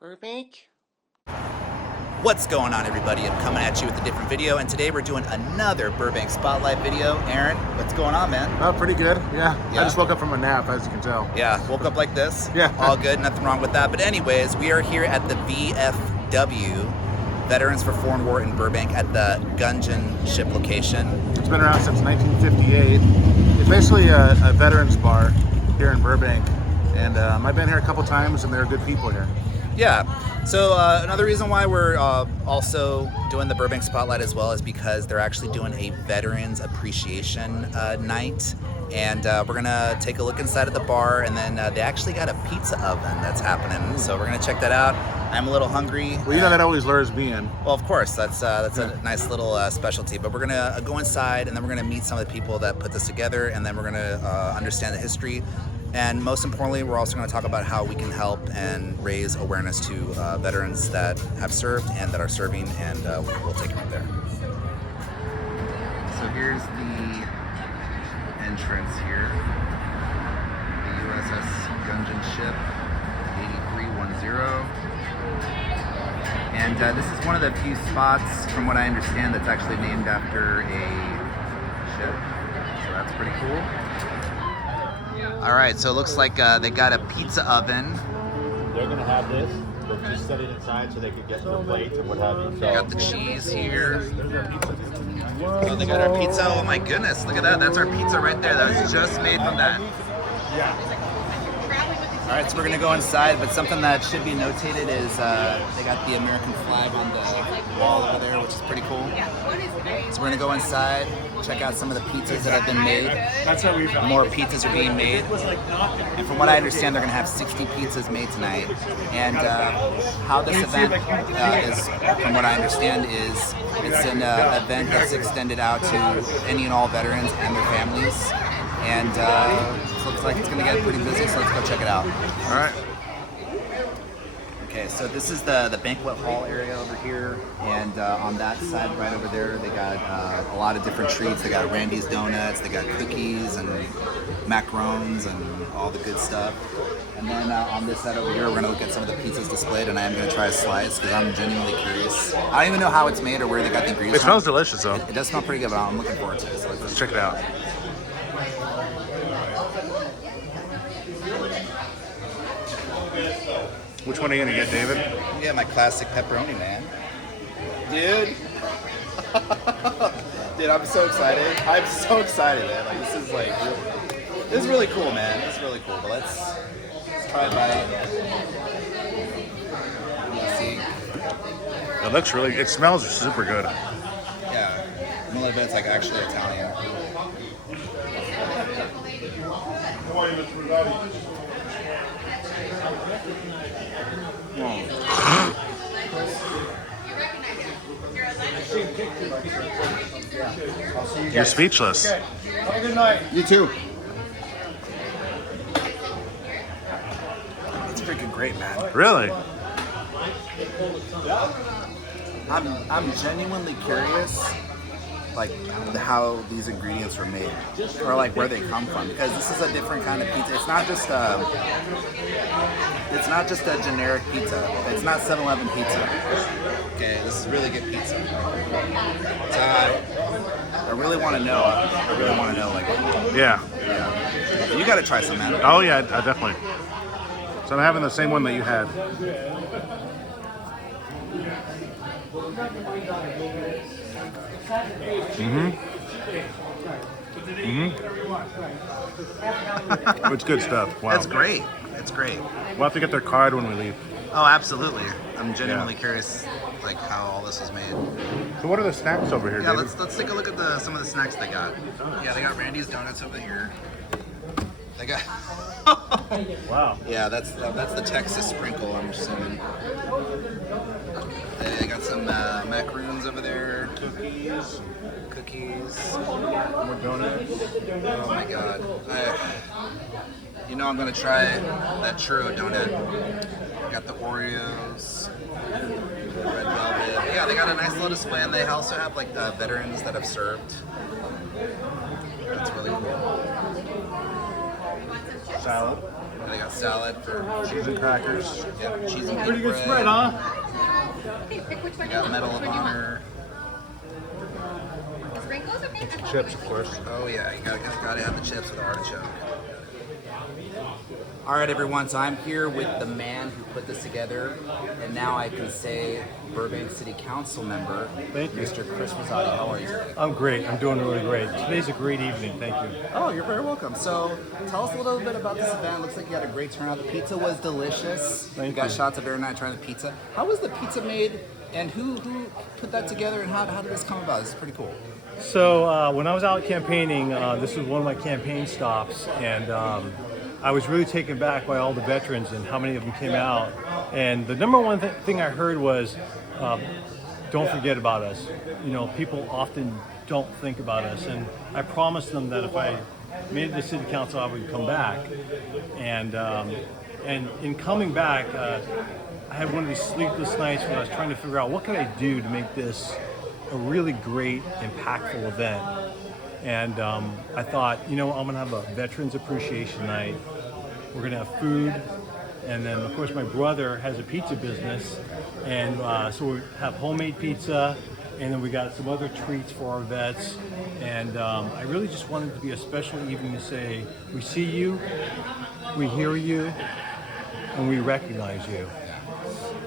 Burbank? What's going on, everybody? I'm coming at you with a different video, and today we're doing another Burbank Spotlight video. Aaron, what's going on, man? Oh, pretty good. Yeah. I just woke up from a nap, as you can tell. Yeah, woke up like this. Yeah. All good, nothing wrong with that. But anyways, we are here at the VFW, Veterans for Foreign War in Burbank, at the Gungeon Ship location. It's been around since 1958. It's basically a veterans bar here in Burbank, and I've been here a couple times, and there are good people here. Yeah. So another reason why we're also doing the Burbank Spotlight as well is because they're actually doing a Veterans Appreciation Night. And we're going to take a look inside of the bar, and then they actually got a pizza oven that's happening. So we're going to check that out. I'm a little hungry. Well, you know that always lures me in. Well, of course. That's a nice little specialty. But we're going to go inside, and then we're going to meet some of the people that put this together, and then we're going to understand the history. And most importantly, we're also going to talk about how we can help and raise awareness to veterans that have served and that are serving, and we'll take it from there. So here's the entrance here. The USS Gungeon Ship, 8310. And this is one of the few spots, from what I understand, that's actually named after a ship. So that's pretty cool. All right, so it looks like they got a pizza oven. They're gonna have this, but just set it inside so they can get their plates and what have you. So They got the cheese here. Oh, they got our pizza. Oh my goodness, look at that. That's our pizza right there. That was just made from that. All right, so we're gonna go inside, but something that should be notated is they got the American flag on the wall over there, which is pretty cool. So we're gonna go inside, check out some of the pizzas that have been made. More pizzas are being made. And from what I understand, they're gonna have 60 pizzas made tonight. And how this event is, from what I understand, is it's an event that's extended out to any and all veterans and their families. And it looks like it's gonna get pretty busy, so let's go check it out. All right. Okay, so this is the Banquet Hall area over here, and on that side right over there, they got a lot of different treats. They got Randy's Donuts, they got cookies and macarons and all the good stuff. And then on this side over here, we're gonna look at some of the pizzas displayed, and I am gonna try a slice because I'm genuinely curious. I don't even know how it's made or where they got the ingredients It smells from. delicious, though. It does smell pretty good, but I'm looking forward to it. So Let's check it out. Which one are you gonna get, David? Yeah, my classic pepperoni, man. Dude. Dude, I'm so excited. I'm so excited, man. Like, this is really cool, man. This is really cool. But let's try it by. Let's see. It looks really. It smells super good. Yeah. I'm gonna bet it's like actually Italian. You're speechless. have a good night. You too. It's freaking great, man. Really? I'm genuinely curious, like how these ingredients were made, or like where they come from, because this is a different kind of pizza. It's not just a generic pizza. It's not 7-Eleven pizza. Okay, this is really good pizza. I really want to know. I really want to know, like, Yeah. yeah. You got to try some, man. Oh yeah, definitely. So I'm having the same one that you had. It's good stuff. Wow. That's great. It's great. We'll have to get their card when we leave. Oh, absolutely. I'm genuinely curious, like how all this was made. So what are the snacks over here, Yeah, David? let's take a look at some of the snacks they got. Yeah, they got Randy's Donuts over here. They got. Wow. Yeah, that's the Texas sprinkle, I'm assuming. They got some macaroons over there. Cookies. More donuts. Oh my god. You know I'm gonna try that churro donut. Got the Oreos. Red velvet. Yeah, they got a nice little display, and they also have like the veterans that have served. That's really cool. Salad. They got salad for Cheese and crackers. yep, cheese and Pretty good bread. spread, huh? We got Medal of Honor. Chips, of course. Oh yeah, you gotta have the chips with artichoke. All right, everyone. So I'm here with the man who put this together, and now I can say Burbank City Council member, Thank you. Mr. Chris Rizzotti. How are you today? I'm great. I'm doing really great. Today's a great evening. Thank you. Oh, you're very welcome. So tell us a little bit about this event. Looks like you had a great turnout. The pizza was delicious. Thank you got you. shots of every night trying the pizza. How was the pizza made, and who put that together, and how did this come about? This is pretty cool. So when I was out campaigning, this was one of my campaign stops, and I was really taken back by all the veterans and how many of them came out. And the number one thing I heard was, don't forget about us. You know, people often don't think about us. And I promised them that if I made it to city council, I would come back. And in coming back, I had one of these sleepless nights when I was trying to figure out what could I do to make this a really great, impactful event. And I thought, you know, I'm gonna have a Veterans Appreciation Night. We're gonna have food, and then of course my brother has a pizza business, and so we have homemade pizza, and then we got some other treats for our vets. And I really just wanted it to be a special evening to say, we see you, we hear you, and we recognize you.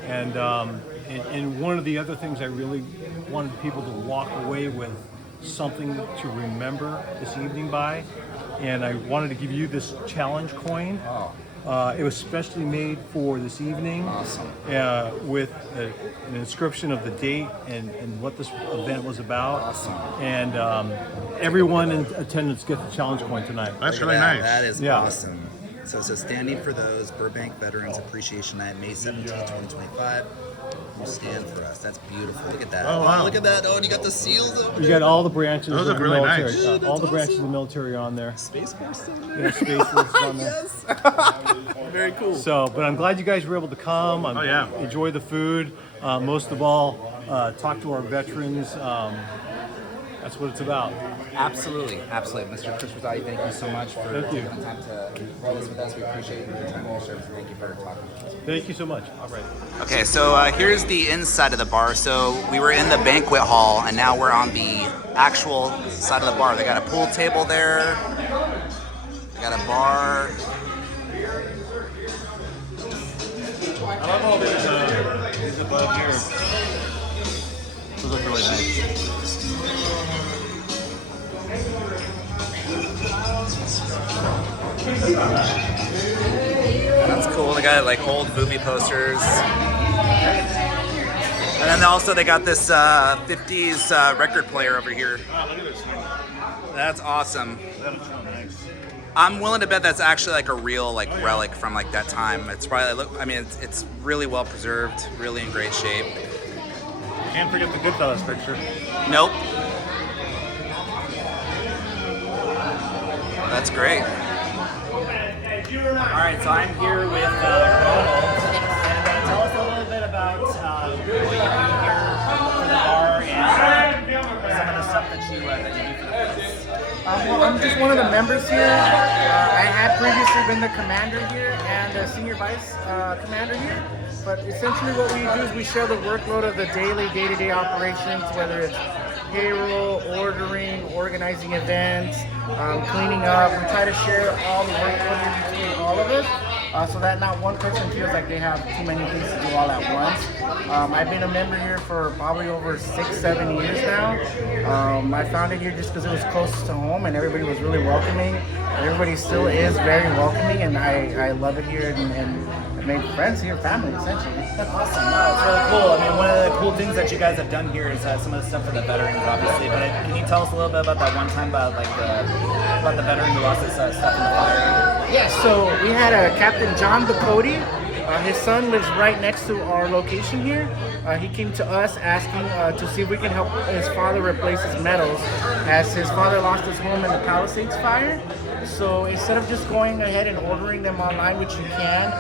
And one of the other things I really wanted people to walk away with something to remember this evening by, and I wanted to give you this challenge coin. It was specially made for this evening. Awesome. With an inscription of the date and what this event was about. Awesome. And everyone in attendance gets the challenge coin tonight. That's Look at really that. nice. That is Yeah. awesome. So standing for those Burbank Veterans Appreciation Night, May 17th, 2025. You stand for us. That's beautiful. Look at that. Oh, wow. Look at that. Oh, and you got the seals over You there. got all the branches Those of are the really military. nice. Dude, all that's the branches awesome. of the military are on there. Space Force still in Yeah, there. Space Force is on there. Yes. Very cool. So, but I'm glad you guys were able to come. Oh, yeah. Enjoy the food. Most of all, talk to our veterans. That's what it's about. Absolutely, absolutely. Mr. Chris Rizzotti, thank you so much for Thank you. taking the time to roll this with us. We appreciate your time and your service. Thank you for talking to us. Thank you so much. All right. Okay, so here's the inside of the bar. So we were in the banquet hall, and now we're on the actual side of the bar. They got a pool table there. They got a bar. I love all these above here. Those look really nice. That's cool. They got like old movie posters. And then also they got this 50s record player over here. Wow, look at this thing. That's awesome. That is so nice. I'm willing to bet that's actually like a real like relic from like that time. It's probably I mean it's really well preserved, really in great shape. Can't forget the Goodfellas picture. Nope. That's great. All right, so I'm here with Ronald. And tell us a little bit about what you do here for the bar and some of the stuff that you do for the place. Well, I'm just one of the members here. I had previously been the commander here and the senior vice commander here. But essentially what we do is we share the workload of the daily, day-to-day operations, whether it's payroll, ordering, organizing events, cleaning up. We try to share all the workload between all of us. So that not one person feels like they have too many things to do all at once. I've been a member here for probably over 6-7 years now. I found it here just because it was close to home and everybody was really welcoming. Everybody still is very welcoming, and I love it here, and I've made friends here, family essentially. Awesome. No, it's really cool. I mean, one of the cool things that you guys have done here is some of the stuff for the veterans, obviously. But can you tell us a little bit about that one time about the veteran who lost his stuff in the fire? Yeah, so we had Captain John Bacody. His son lives right next to our location here. He came to us asking to see if we can help his father replace his medals, as his father lost his home in the Palisades fire. So instead of just going ahead and ordering them online, which you can,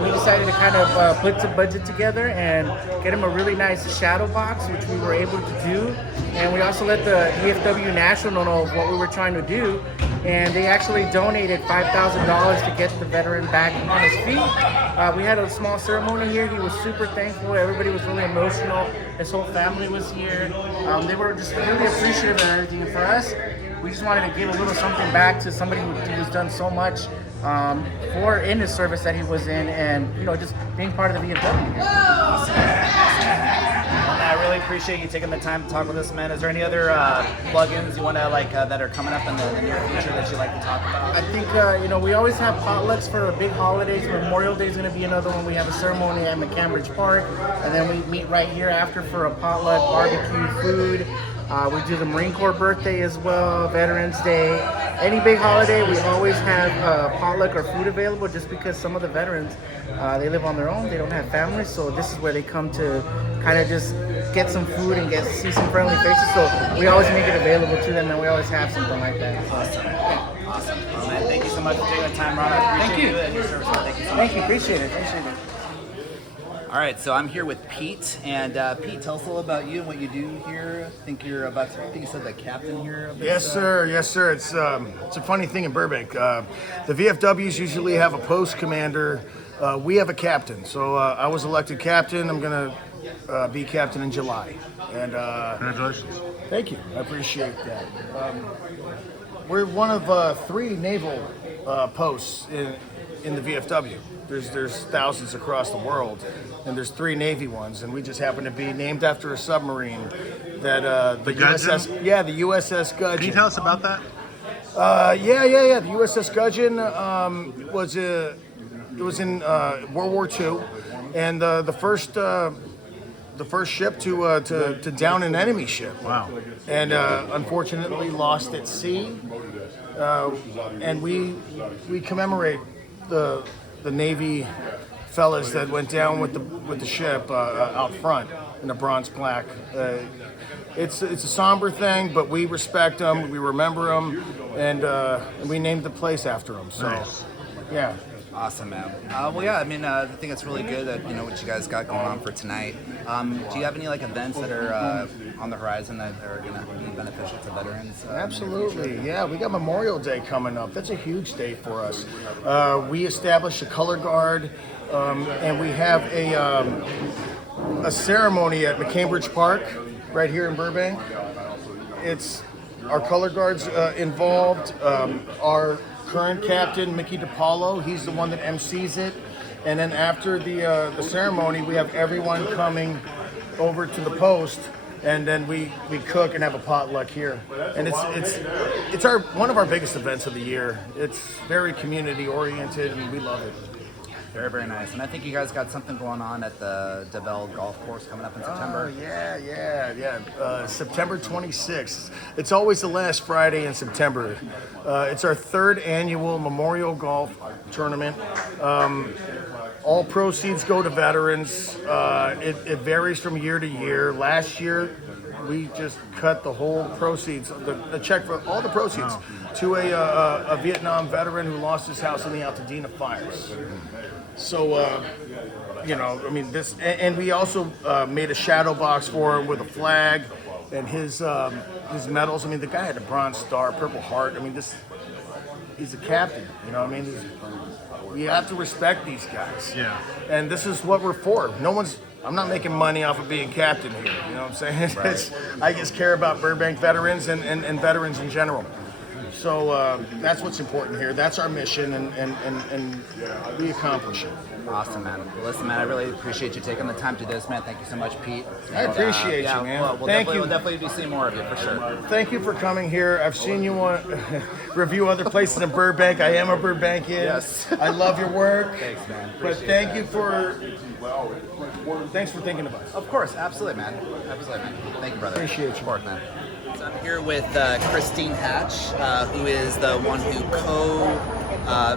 we decided to kind of put the budget together and get him a really nice shadow box, which we were able to do. And we also let the VFW National know of what we were trying to do. And they actually donated $5,000 to get the veteran back on his feet. We had a small ceremony here. He was super thankful. Everybody was really emotional. His whole family was here. They were just really appreciative of everything. And for us, we just wanted to give a little something back to somebody who's done so much in the service that he was in, and just being part of the VFW. I really appreciate you taking the time to talk with us, man. Is there any other plugins you want to that are coming up in the near future that you'd like to talk about? I think we always have potlucks for big holidays. Memorial Day is going to be another one. We have a ceremony at McCambridge Park, and then we meet right here after for a potluck barbecue food. We do the Marine Corps birthday as well, Veterans Day. Any big holiday, we always have potluck or food available, just because some of the veterans, they live on their own, they don't have families, so this is where they come to kind of just get some food and see some friendly faces. So we always make it available to them, and we always have something like that. Awesome. Well, man, thank you so much for taking the time, Ron. I appreciate you and your service. Thank you so much. Thank you, appreciate it. All right, so I'm here with Pete, and Pete, tell us a little about you and what you do here. I think you said the captain here. Yes, sir. It's a funny thing in Burbank. The VFWs usually have a post commander. We have a captain. So I was elected captain. I'm gonna be captain in July. And Congratulations. thank you. I appreciate that. We're one of 3 naval posts in the VFW. There's thousands across the world, and there's 3 Navy ones, and we just happen to be named after a submarine that the Gudgeon? the USS Gudgeon. Can you tell us about that? Yeah. The USS Gudgeon was in World War II, and the first ship to down an enemy ship. Wow. And unfortunately lost at sea. And we commemorate the Navy fellas that went down with the ship out front in a bronze plaque. It's a somber thing, but we respect them, we remember them, and we named the place after them. So, Nice. yeah. Awesome, man. Well, yeah, I mean, I think it's really good that what you guys got going on for tonight. Do you have any events that are on the horizon that are going to be beneficial to veterans? Absolutely, yeah. We got Memorial Day coming up. That's a huge day for us. We established a color guard, and we have a ceremony at McCambridge Park, right here in Burbank. It's our color guards involved. Our current captain, Mickey DiPaolo, he's the one that MCs it. And then after the ceremony, we have everyone coming over to the post, and then we cook and have a potluck here. And it's one of our biggest events of the year. It's very community oriented, and we love it. Very, very nice. And I think you guys got something going on at the Blvd Golf Course coming up in September. Oh, yeah. September 26th. It's always the last Friday in September. It's our 3rd annual Memorial Golf Tournament. All proceeds go to veterans. It varies from year to year. Last year, we just cut the whole proceeds, the check for all the proceeds, to a Vietnam veteran who lost his house in the Altadena fires. So, and we also made a shadow box for him with a flag and his medals. I mean, the guy had a Bronze Star, Purple Heart. I mean, he's a captain. We have to respect these guys. Yeah. And this is what we're for. I'm not making money off of being captain here. You know what I'm saying? Right. I just care about Burbank veterans and veterans in general. So that's what's important here. That's our mission, and we accomplish it. Awesome, man. Well, listen, man, I really appreciate you taking the time to do this, man. Thank you so much, Pete. I appreciate you, man. We'll definitely be seeing more of you for sure. Thank you for coming here. I've seen you review other places in Burbank. I am a Burbankian. Yes. I love your work. Thanks, man. But Appreciate thank that. you thanks for thinking of us. Of course, absolutely, man. Absolutely, man. Thank you, brother. Appreciate you. Of course, man. So I'm here with Christine Hatch, who is the one who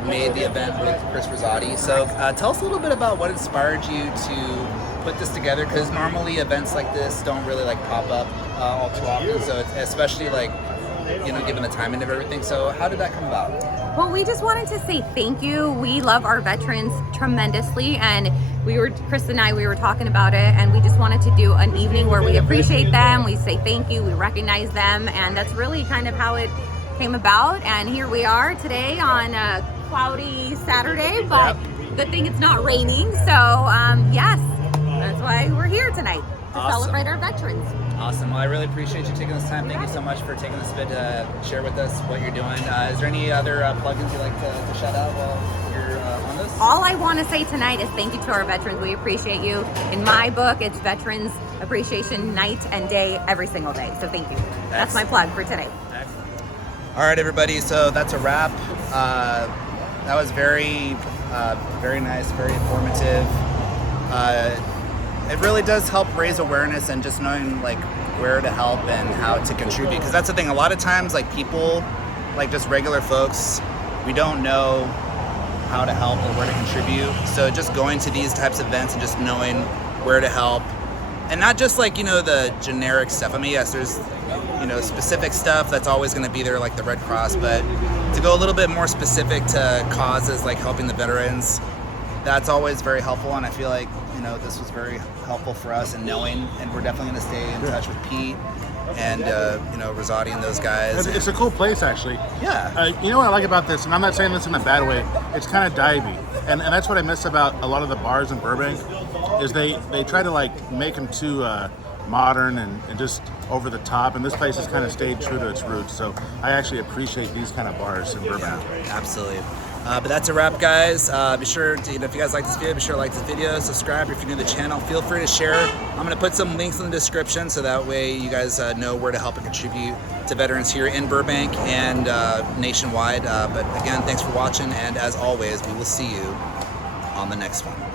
made the event with Chris Rizzotti. So tell us a little bit about what inspired you to put this together, because normally events like this don't really pop up all too often. So it's especially given the timing of everything. So how did that come about? Well, we just wanted to say thank you. We love our veterans tremendously, and Chris and I were talking about it, and we just wanted to do an evening where we appreciate them, we say thank you, we recognize them, and that's really kind of how it came about. And here we are today on a cloudy Saturday, but good thing it's not raining. So yes, that's why we're here tonight, to celebrate our veterans. Awesome. Well, I really appreciate you taking this time. Thank you so much for taking this bit to share with us what you're doing. Is there any other plugins you'd like to shout out while you're on this? All I want to say tonight is thank you to our veterans. We appreciate you. In my book, it's Veterans Appreciation Night and Day every single day. So thank you. That's my plug for today. Excellent. All right, everybody. So that's a wrap. That was very nice, very informative. It really does help raise awareness and just knowing like where to help and how to contribute, because that's the thing. A lot of times, like people, like just regular folks, we don't know how to help or where to contribute. So just going to these types of events and just knowing where to help, and not just like the generic stuff. I mean, yes, there's specific stuff that's always going to be there, like the Red Cross, but to go a little bit more specific to causes like helping the veterans, that's always very helpful. And I feel like this was very helpful for us in knowing, and we're definitely going to stay in touch with Pete and Rizzotti and those guys. It's a cool place, actually. Yeah. You know what I like about this, and I'm not saying this in a bad way, it's kind of divey. And that's what I miss about a lot of the bars in Burbank, is they try to like make them too modern and just over the top, and this place has kind of stayed true to its roots. So I actually appreciate these kind of bars in Burbank. Absolutely. But that's a wrap, guys. Be sure to, if you guys like this video, be sure to like this video, subscribe if you're new to the channel. Feel free to share. I'm going to put some links in the description so that way you guys know where to help and contribute to veterans here in Burbank and nationwide. But again, thanks for watching, and as always, we will see you on the next one.